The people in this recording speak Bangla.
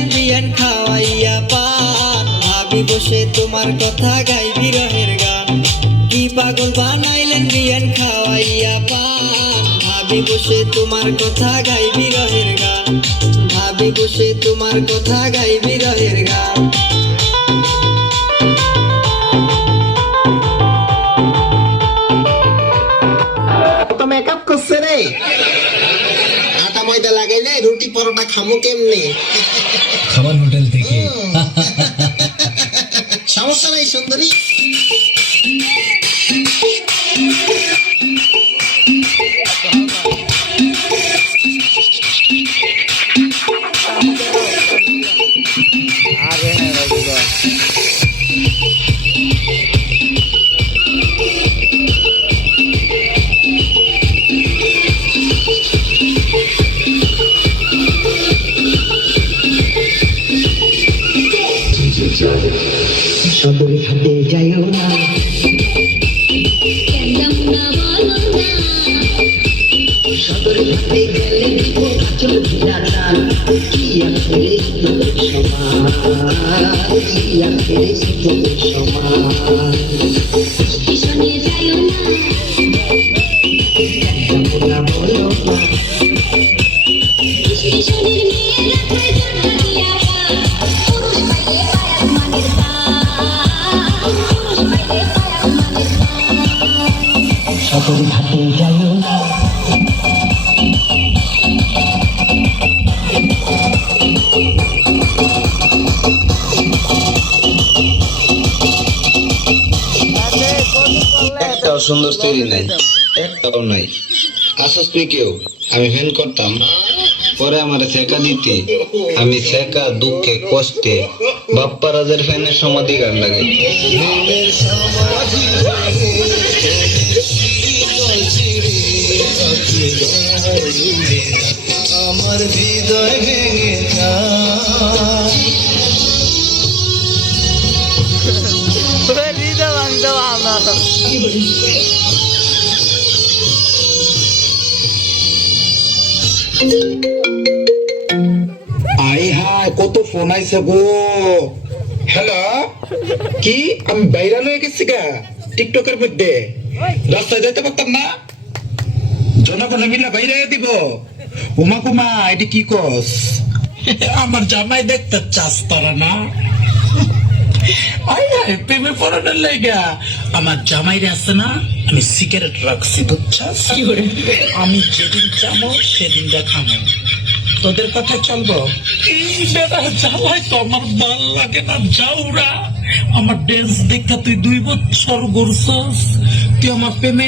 বানাইলেন বিয়ান খাওয়াইয়া পান, ভাবি বসে তোমার কথা গাই বিরহের গান। কি পাগল বানাইলেন বিয়ান খাওয়াইয়া পান, ভাবি বসে তোমার কথা গাই বিরহের গান, ভাবি বসে তোমার কথা গাই বিরহের গান। তো মেকআপ করছে রে, আটা ময়দা লাগাইলে রুটি পরোটা খামু কেমনে? খাবার হোটেল থেকে। সমস্যা নাই সুন্দরী। সদরে হাতে যাইও না, সদরে হাতে গেলে আচল ভিড়া টান, কি আখেরে সমান, কি আখেরে সমান। পিছনে যাইও না, কেমন না বলো না, পিছনের মেয়েরা খায় জন্ম দিয়া পান, পুরুষ পাইলে পায়াত মানের দান, পুরুষ পাইলে পায়াত মানের দান। সদরে হাতে যাইও না। একটাও সুন্দর তৈরি নাই, একটাও নাই। আসস তুই কেউ, আমি ফ্যান করতাম, পরে আমার ছেকা দিতে, আমি ছেকা দুঃখে কষ্টে বাপ্পা রাজের ফ্যানের সমাধি গান লাগাই। আমার হৃদয় ভেঙে আই হায় কত ফোন আইছে গো। হ্যালো, কি আমি ভাইরাল হয়ে গেছি গা টিকটকের মধ্যে? রাস্তায় যেতে পারতাম না, জনগণ মিলে বাইরে দিব। উমা কুমা এটি কি কস? আমার জামাই দেখতে চাস তারা না? আই হায় প্রেমে পড়ানোর লাইগা আমার জামাইরে আছে না, আমি সিগারেট রাখছি বুঝছাস? আমি যেদিন চামো সেদিন দেখামো, তোদের কথা চলবো। এই বেড়া জ্বালায় তো আমার ভাল লাগে না। যাওরা আমার ড্যান্স দেখা তুই 2 বছর ঘুরছস, তুই আমার প্রেমে